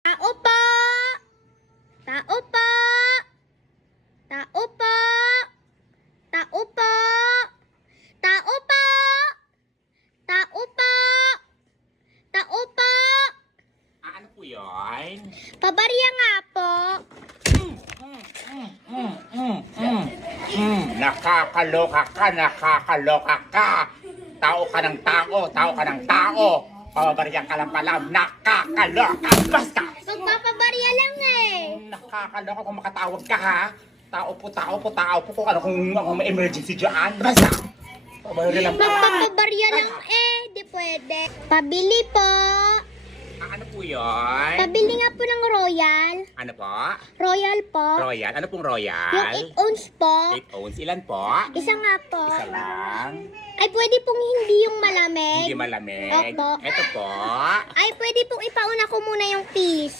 Tao po! Tao po! Tao po! Tao po! Tao po! Tao po! Tao po! Ano po yun? Pabarya nga po. Nakakaloka ka, nakakaloka ka. Tao ka ng tao, tao ka ng tao. Pababaryan ka lang pala, nakakaloka. Basta! Magpapabarya lang eh. Nakakaloka kung makatawag ka ha. Tao po, tao po, tao po. Kung ano kung may emergency dyan. Basta! Pababaryan lang pala. Magpapabarya lang eh. Di pwede. Pabili po. Ano po yun? Pabili nga po ng Royal. Ano po? Royal po. Royal? Ano pong Royal? Yung 8 ounce po. 8 ounce. Ilan po? Isa nga po. Isa lang. Ay, pwede pong hindi yung malamig. Hindi malamig. Opo. Ito po. Ay, pwede pong ipauna ko muna yung peas.